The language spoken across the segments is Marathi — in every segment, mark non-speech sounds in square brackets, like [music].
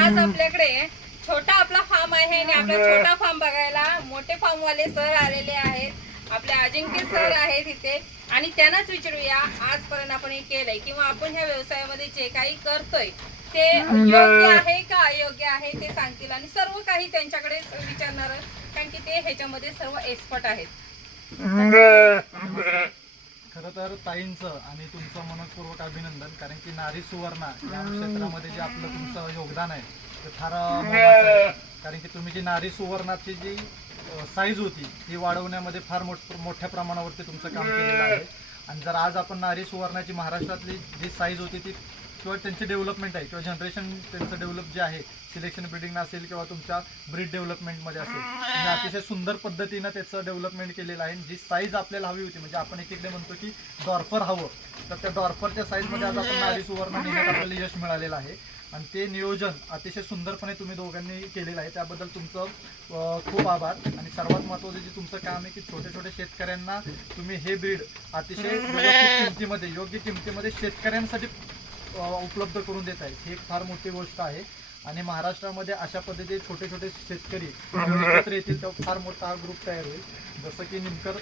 आज आपल्याकडे छोटा आपला फार्म आहे आणि आपला छोटा फार्म बघायला मोठे फार्म वाले सर आलेले आहेत. आपले अजिंक्य सर आहेत इथे. आणि त्यांनाच विचारूया आजपर्यंत आपण हे केलंय किंवा आपण ह्या व्यवसायामध्ये जे काही करतोय ते योग्य आहे का अयोग्य आहे ते सांगतील. आणि सर्व काही त्यांच्याकडे विचारणार कारण की ते ह्याच्यामध्ये सर्व एक्सपर्ट आहेत. खरं तर ताईंचं आणि तुमचं मनपूर्वक अभिनंदन कारण की नारी सुवर्णा या क्षेत्रामध्ये जे आपलं तुमचं योगदान आहे ते फार मोलाचं आहे. कारण की तुम्ही जी नारी सुवर्णाची जी साईज होती ती वाढवण्यामध्ये फार मोठ मोठ्या प्रमाणावरती तुमचं काम केलेलं आहे. आणि जर आज आपण नारी सुवर्णाची महाराष्ट्रातली जी साईज होती ती किंवा त्यांची डेव्हलपमेंट आहे किंवा जनरेशन त्यांचं डेव्हलप जे आहे सिलेक्शन ब्रिडिंग असेल किंवा तुमच्या ब्रीड डेव्हलपमेंटमध्ये असेल तुम्ही अतिशय सुंदर पद्धतीनं त्याचं डेव्हलपमेंट केलेलं आहे. जी साईज आपल्याला हवी होती म्हणजे आपण एकीकडे म्हणतो की डॉर्फर हवं. तर त्या डॉर्फरच्या साईजमध्ये आज आपण नारी सुवर्ण आपल्याला यश मिळालेलं आहे. आणि ते नियोजन अतिशय सुंदरपणे तुम्ही दोघांनी केलेलं आहे. त्याबद्दल तुमचं खूप आभार. आणि सर्वात महत्त्वाचं जे तुमचं काम आहे की छोट्या छोट्या शेतकऱ्यांना तुम्ही हे ब्रीड अतिशय किमतीमध्ये योग्य किमतीमध्ये शेतकऱ्यांसाठी उपलब्ध करून देत आहे ही एक फार मोठी गोष्ट आहे. आणि महाराष्ट्रामध्ये अशा पद्धतीचे छोटे छोटे शेतकरी एकत्र येतील तेव्हा फार मोठा हा ग्रुप तयार होईल. जसं की निमकर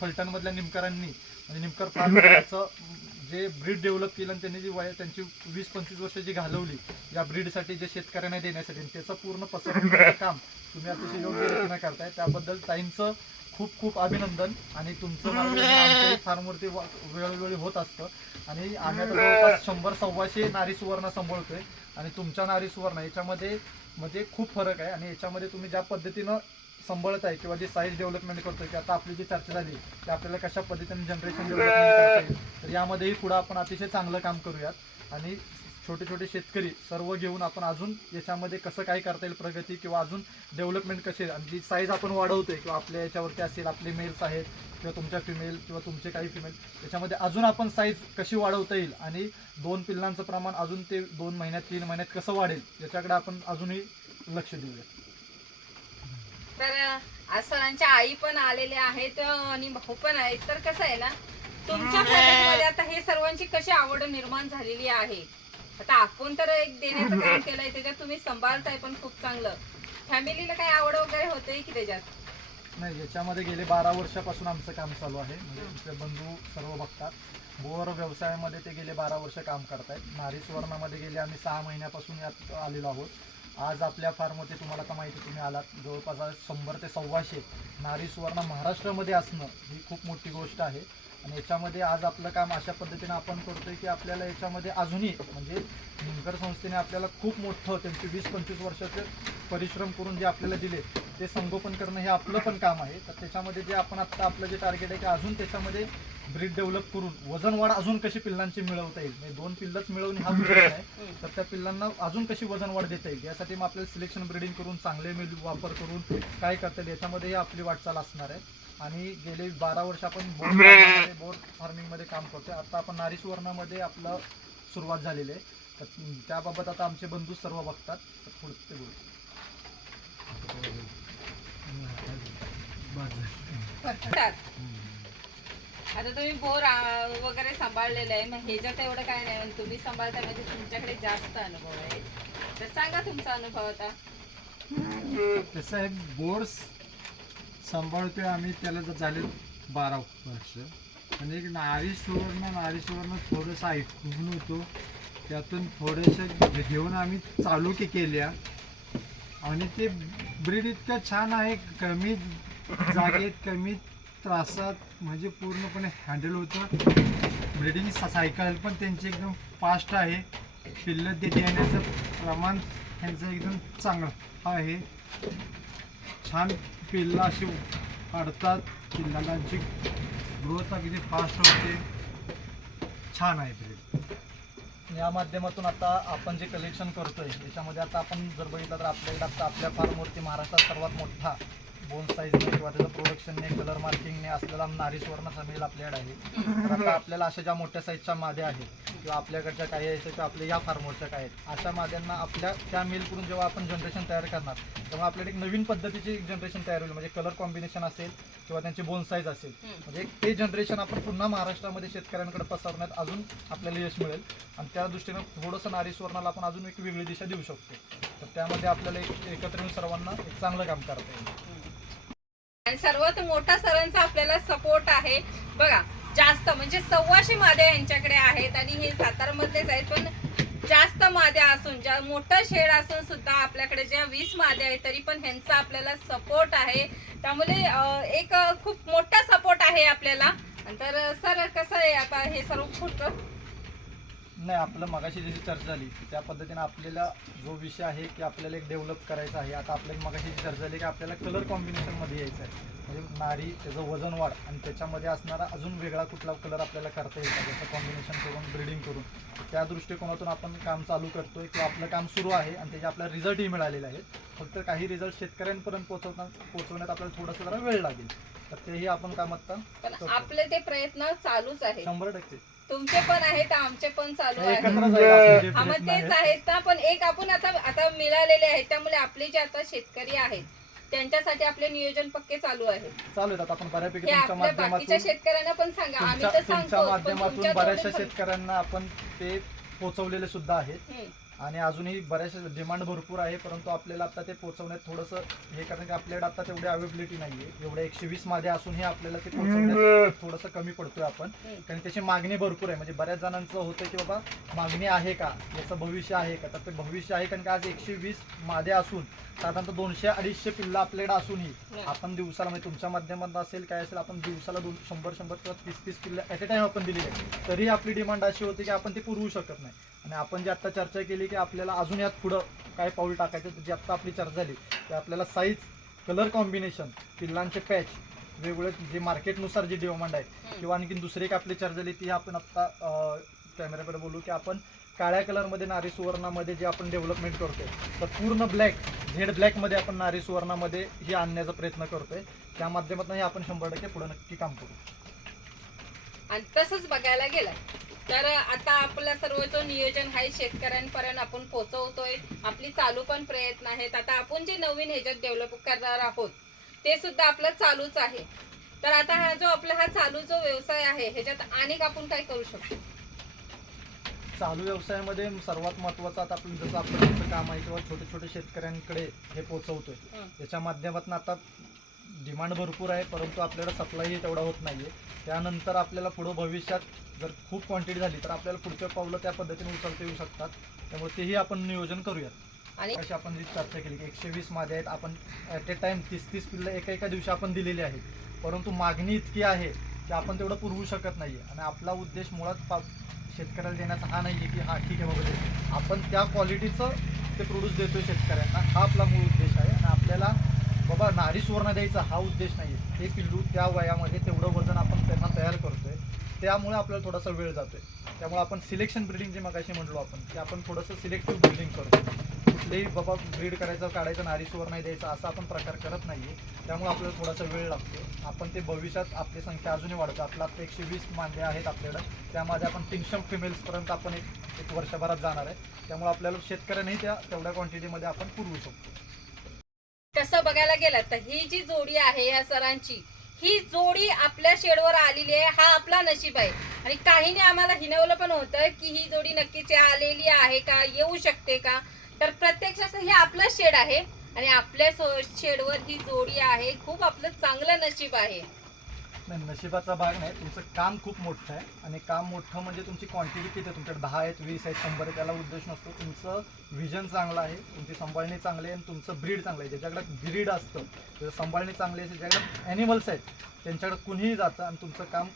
फलटणमधल्या निमकरांनी म्हणजे निमकर फार्मचं [laughs] जे ब्रीड डेव्हलप केलं आणि त्यांनी जी वय त्यांची वीस पंचवीस वर्ष जी घालवली या ब्रीडसाठी जे शेतकऱ्यांना देण्यासाठी त्याचं पूर्ण पसरवण्याचं [laughs] काम तुम्ही अतिशय योग्य रीतीनं करताय. त्याबद्दल ताईंचं खूप खूप अभिनंदन. आणि तुमचं मार्गदर्शन आमच्याही [laughs] फार्मवरती वा- वेळोवेळी होत असतं. आणि आम्ही आता [laughs] जवळपास शंभर सव्वाशे नारी सुवर्ण सांभाळतोय. आणि तुमच्या नारी सुवर्ण याच्यामध्ये म्हणजे खूप फरक आहे. आणि याच्यामध्ये तुम्ही ज्या पद्धतीनं सांभाळत आहे किंवा जी साईज डेव्हलपमेंट करतोय की आता आपली जी चर्चा झाली की आपल्याला कशा पद्धतीने जनरेशन डेव्हलपमेंट करता येईल तर यामध्येही पुढे आपण अतिशय चांगलं काम करूयात. आणि छोटे छोटे शेतकरी सर्व घेऊन आपण अजून याच्यामध्ये कसं काय करता येईल प्रगती किंवा अजून डेव्हलपमेंट कसे आणि जी साईज आपण वाढवतोय किंवा आपल्या याच्यावरती असेल आपले मेल्स आहेत किंवा तुमच्या फिमेल किंवा तुमचे काही फिमेल त्याच्यामध्ये अजून आपण साईज कशी वाढवता येईल? आणि दोन पिल्लांचं प्रमाण अजून ते दोन महिन्यात तीन महिन्यात कसं वाढेल? याच्याकडे आपण अजूनही लक्ष देऊया. तर आज सरांच्या आई पण आलेल्या आहेत आणि भाऊ पण आहेत. तर कसं आहे ना तुमच्या फॅमिलीमध्ये आता हे सर्वांची कशी आवड निर्माण झालेली आहे? आता आपण तर एक देण्याचं काम केलंय त्याच्यात तुम्ही सांभाळताय पण खूप चांगलं. फॅमिलीला काय आवड वगैरे होते की त्याच्यात? नाही याच्यामध्ये गेले बारा वर्षापासून आमचं काम चालू आहे. म्हणजे आमचे बंधू सर्व बघतात. बोर व्यवसायामध्ये ते गेले बारा वर्ष काम करतायत. नारी सुवर्णामध्ये गेले आम्ही सहा महिन्यापासून यात आलेलो आहोत. आज आपल्या फार्ममध्ये तुम्हाला तर माहिती तुम्ही आलात. जवळपास आज शंभर ते सव्वाशे नारी सुवर्ण महाराष्ट्रामध्ये असणं ही खूप मोठी गोष्ट आहे. आणि याच्यामध्ये आज आपलं काम अशा पद्धतीने आपण करतोय की आपल्याला याच्यामध्ये अजूनही म्हणजे निमकर संस्थेने आपल्याला खूप मोठं त्यांचे वीस पंचवीस वर्षाचे परिश्रम करून जे आपल्याला दिले ते संगोपन करणं हे आपलं पण काम आहे. तर त्याच्यामध्ये जे आपण आत्ता आपलं जे टार्गेट आहे की अजून त्याच्यामध्ये ब्रीड डेव्हलप करून वजन वाढ अजून कशी पिल्लांची मिळवता येईल? म्हणजे दोन पिल्लच मिळवणे हा प्रश्न आहे. तर त्या पिल्लांना अजून कशी वजन वाढ देता येईल? यासाठी मग आपल्याला सिलेक्शन ब्रीडिंग करून चांगले मिल वापर करून काय करता येईल? याच्यामध्ये आपली वाटचाल असणार आहे. आणि गेले बारा वर्ष आपण बोर बोर फार्मिंगमध्ये काम करतोय. आता आपण नारी सुवर्णामध्ये आपलं सुरुवात झालेली आहे. तर त्याबाबत आता आमचे बंधू सर्व बघतात. तर पुढे ते बोलू. बघतात. आता तुम्ही बोर वगैरे सांभाळलेलं आहे. मग ह्याच्यात एवढं काय नाही तुम्ही सांभाळता म्हणजे तुमच्याकडे जास्त अनुभव आहे. तर सांगा तुमचा अनुभव आता. तसं बोर्स सांभाळतोय आम्ही त्याला जर झाले बारा वर्ष. आणि एक नारी सुवर्ण नारी सुवर्ण थोडंसं ऐकून होतो. त्यातून थोडंसं घेऊन आम्ही चालू की केल्या. आणि ते ब्रीड इतकं छान आहे कमी जागेत कमी त्रासात म्हणजे पूर्णपणे हँडल होतं. ब्रिडिंग सायकल पण त्यांची एकदम फास्ट आहे. पिल्लं ते देण्याचं प्रमाण त्यांचं एकदम चांगलं आहे. छान पिल्लं अशी काढतात. पिल्लांची ग्रोथ अगदी फास्ट होते. छान आहे ब्रीड या माध्यमातून आता आपण जे कलेक्शन करतोय त्याच्यामध्ये आता आपण जर बघितलं तर आपल्याकडे आता आपल्या फार्मवरती महाराष्ट्रात सर्वात मोठा बोन साईजने किंवा त्याचं प्रोडक्शनने कलर मार्किंगने असलेला नारी सुवर्ण समेल आपल्याकडे आहे. तर आता आपल्याला अशा ज्या मोठ्या साईजच्या माद्या आहेत किंवा आपल्याकडच्या काही आहेत किंवा आपल्या या फार्मरच्या काय आहेत अशा माद्यांना आपल्या त्या मिलकडून जेव्हा आपण जनरेशन तयार करणार तेव्हा आपल्याला एक नवीन पद्धतीची एक जनरेशन तयार होईल. म्हणजे कलर कॉम्बिनेशन असेल किंवा त्यांची बोन साईज असेल. म्हणजे एक ते जनरेशन आपण पुन्हा महाराष्ट्रामध्ये शेतकऱ्यांकडे पसरण्यात अजून आपल्याला यश मिळेल. आणि त्या दृष्टीनं थोडंसं नारी सुवर्णाला आपण अजून एक वेगळी दिशा देऊ शकतो. तर त्यामध्ये आपल्याला एक एकत्र येऊन सर्वांना एक चांगलं काम करता येईल. आणि सर्वात मोठा सरांचा आपल्याला सपोर्ट आहे. बघा जास्त म्हणजे सव्वाशे माद्या यांच्याकडे आहेत आणि हे सातारामधलेच आहेत. पण जास्त माद्या असून ज्या मोठं शेड असून सुद्धा आपल्याकडे ज्या वीस माद्या आहेत तरी पण ह्यांचा आपल्याला सपोर्ट आहे. त्यामुळे एक खूप मोठा सपोर्ट आहे आपल्याला. तर सर कसं आहे? आता हे सर्व पुढचं नाही आपलं मगाशी जशी चर्चा झाली त्या पद्धतीने आपल्याला जो विषय आहे की आपल्याला एक डेव्हलप करायचा आहे आता आपल्याला मगाशी जी चर्चा झाली की आपल्याला कलर कॉम्बिनेशनमध्ये यायचं आहे. म्हणजे नारी त्याचं वजन वाढ आणि त्याच्यामध्ये असणारा अजून वेगळा कुठला कलर आपल्याला करता येईल का? त्याचं कॉम्बिनेशन करून ब्रिडिंग करून. त्या दृष्टिकोनातून आपण काम चालू करतोय किंवा आपलं काम सुरू आहे आणि त्याचे आपल्याला रिझल्टही मिळालेले आहेत. फक्त काही रिझल्ट शेतकऱ्यांपर्यंत पोहोचवण्यात पोहोचवण्यात आपल्याला थोडासा जरा वेळ लागेल. तर तेही आपण काम आता पण करतो. आपले ते प्रयत्न चालूच आहे. शंभर टक्के. तुमचे पण आहेत आमचे पण चालू आहेत एकत्रच आहे आपले जे हा मग प्रयत्न तेच आहेत. आहेत ना पण एक आपण आता आता मिळालेले आहेत त्यामुळे आपले जे आता शेतकरी आहेत त्यांच्यासाठी आपले नियोजन पक्के चालू आहेत चालू आहेत आता आपण बऱ्यापैकी हे तुमच्या आपल्या बाकीच्या माध्यमातून शेतकऱ्यांना पण सांगा आम्ही तुमच्या तर तुमच्या सांगतो पण माध्यमातून तुमच्या बऱ्याचशा तोंडून पण- शेतकऱ्यांना आपण ते पोहोचवलेले सुद्धा आहेत हम्म. आणि अजूनही बऱ्याचशा डिमांड भरपूर आहे परंतु आपल्याला आता ते पोहोचवण्यात थोडंसं हे कारण की आपल्याकडे आता तेवढी अवेबिलिटी नाही आहे एवढ्या एकशे वीसमध्ये असूनही आपल्याला ते पोहोचवण्यात थोडंसं कमी पडतोय आपण. कारण त्याची मागणी भरपूर आहे. म्हणजे बऱ्याच जणांचं होतं की बाबा मागणी आहे का? याचं भविष्य आहे का? तर ते भविष्य आहे कारण की आज एकशे वीस मादे असून साधारणतः दोनशे अडीचशे पिल्लं आपल्याकडे असूनही. आपण दिवसाला म्हणजे तुमच्या माध्यमातून असेल काय असेल आपण दिवसाला दोन शंभर शंभर किंवा तीस तीस पिल्लं ॲट अ टाइम आपण दिलेली आहे तरी आपली डिमांड अशी होती की आपण ते पुरवू शकत नाही. आणि आपण जे आता चर्चा केली की आपल्याला अजून यात पुढं काय पाऊल टाकायचं तर जी आत्ता आपली चर्चा झाली ते आपल्याला साईज कलर कॉम्बिनेशन पिल्लांचे पॅच वेगवेगळे जे मार्केटनुसार जी डिमांड आहे किंवा आणखी दुसरी एक आपली चर्चा झाली ती आपण आत्ता कॅमेऱ्याकडे बोलू की आपण काळ्या कलरमध्ये नारी सुवर्णामध्ये जे आपण डेव्हलपमेंट करतोय तर पूर्ण ब्लॅक झेड ब्लॅकमध्ये आपण नारी सुवर्णामध्ये ही आणण्याचा प्रयत्न करतोय. त्या माध्यमातून आपण शंभर टक्के पुढे नक्की काम करू. आणि तसंच बघायला गेलं तर आता आपला सर्व जो नियोजन आहे शेतकऱ्यांपर्यंत आपण पोहोचवतोय. आपली चालू पण प्रयत्न आहेत. आता आपण जे नवीन ह्याच्यात डेव्हलप करणार आहोत ते सुद्धा आपलं चालूच आहे. तर आता हा जो आपला हा चालू जो व्यवसाय आहे ह्याच्यात अनेक आपण काय करू शकतो? चालू व्यवसायामध्ये सर्वात महत्त्वाचं आता आपण जसं आपलं काम आहे किंवा छोटे छोटे शेतकऱ्यांकडे हे पोहोचवतोय. याच्या माध्यमातून आता डिमांड भरपूर आहे परंतु आपल्याला सप्लायही तेवढा होत नाहीये. त्यानंतर आपल्याला पुढं भविष्यात जर खूप क्वांटिटी झाली तर आपल्याला पुढच्या पावलं त्या पद्धतीने उचलता येऊ शकतात. त्यामुळे तेही आपण नियोजन करूयात. आणि अशी आपण जी चर्चा केली की एकशे वीसमध्ये आहेत आपण ॲट ए टाइम तीस तीस पिल्लं एका एका दिवशी आपण दिलेली आहेत. परंतु मागणी इतकी आहे की आपण तेवढं पुरवू शकत नाही आणि आपला उद्देश मुळात पा शेतकऱ्याला देण्याचा हा नाही आहे की हा ठीक आहे दे. आपण त्या क्वालिटीचं ते प्रोड्यूस देतोय शेतकऱ्यांना. हा आपला मूळ उद्देश आहे. आणि आपल्याला बाबा नारी सुवर्ण द्यायचा हा उद्देश नाही आहे ते पिल्लू त्या वयामध्ये तेवढं वजन आपण त्यांना तयार करतोय. त्यामुळे आपल्याला थोडासा वेळ जातोय. त्यामुळे आपण सिलेक्शन ब्रिडिंग जे मगाशी म्हणलो आपण की आपण थोडंसं सिलेक्टिव्ह ब्रिडिंग करतो कुठलेही बाबा ब्रीड करायचं काढायचं नारी सुवर्ण नाही द्यायचं असा आपण प्रकार करत नाहीये. त्यामुळे आपल्याला थोडासा वेळ लागतो आपण ते भविष्यात आपली संख्या अजूनही वाढतो आपला आता एकशे वीस मांडे आहेत आपल्याकडं. त्यामध्ये आपण तीनशे फिमेल्सपर्यंत आपण एक एक वर्षभरात जाणार आहे. त्यामुळे आपल्याला शेतकऱ्यांनाही त्या तेवढ्या क्वांटिटीमध्ये आपण पुरवू शकतो. तसं बघायला गेलं तर ही जी जोडी आहे या सरांची ही जोडी आपल्या शेडवर आलेली आहे हा आपला नशीब आहे. आणि काहीने आम्हाला हिनवलं पण होतं की ही जोडी नक्कीच आलेली आहे का येऊ शकते का? तर प्रत्यक्षात हे आपलं शेड आहे आणि आपल्या शेडवर ही जोडी आहे खूप आपलं चांगलं नशीब आहे. नाही नशिबाचा भाग नाही. तुमचं काम खूप मोठं आहे. आणि काम मोठं म्हणजे तुमची क्वांटिटी किती आहे? तुमच्याकडे दहा आहेत वीस आहेत शंभर आहेत त्याला उद्देश नसतो. तुमचं व्हिजन चांगलं आहे तुमची सांभाळणी चांगली आहे आणि तुमचं ब्रीड चांगलं आहे. ज्याच्याकडे ब्रीड असतं त्याचं सांभाळणी चांगली आहे ज्याच्याकडे ॲनिमल्स आहेत त्यांच्याकडे कुणीही जातं आणि तुमचं काम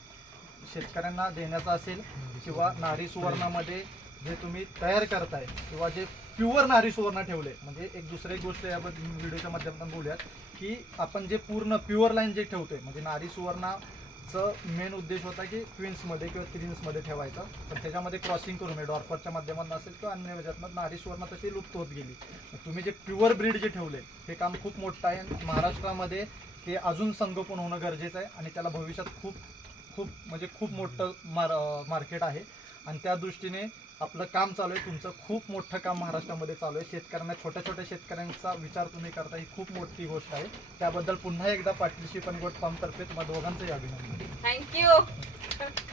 शेतकऱ्यांना देण्याचं असेल किंवा नारी सुवर्णामध्ये जे तुम्ही तयार करताय किंवा जे प्युअर नारी सुवर्ण ठेवले. म्हणजे एक दुसरी गोष्ट याबद्दल व्हिडिओच्या माध्यमातून बोलूयात की आपण जे पूर्ण प्युअर लाईन जे ठेवतोय म्हणजे नारी सुवर्णाचं मेन उद्देश होता की क्वीन्समध्ये किंवा त्रिन्समध्ये ठेवायचा. तर त्याच्यामध्ये क्रॉसिंग करू नये म्हणजे डॉर्फरच्या माध्यमातून असेल किंवा अन्य ह्याच्यातनं नारी सुवर्ण तशी लुप्त होत गेली. तुम्ही जे प्युअर ब्रीड जे ठेवले हे काम खूप मोठं आहे. महाराष्ट्रामध्ये ते अजून संगोपन होणं गरजेचं आहे आणि त्याला भविष्यात खूप खूप म्हणजे खूप मोठं मार मार्केट आहे. आणि त्या दृष्टीने आपलं काम चालू आहे. तुमचं खूप मोठं काम महाराष्ट्रामध्ये चालू आहे. शेतकऱ्यांना छोट्या छोट्या शेतकऱ्यांचा विचार तुम्ही करता ही खूप मोठी गोष्ट आहे. त्याबद्दल पुन्हा एकदा पार्टनरशिप आणि गोट फार्मतर्फे तुम्हाला दोघांचंही अभिनंदन. थँक्यू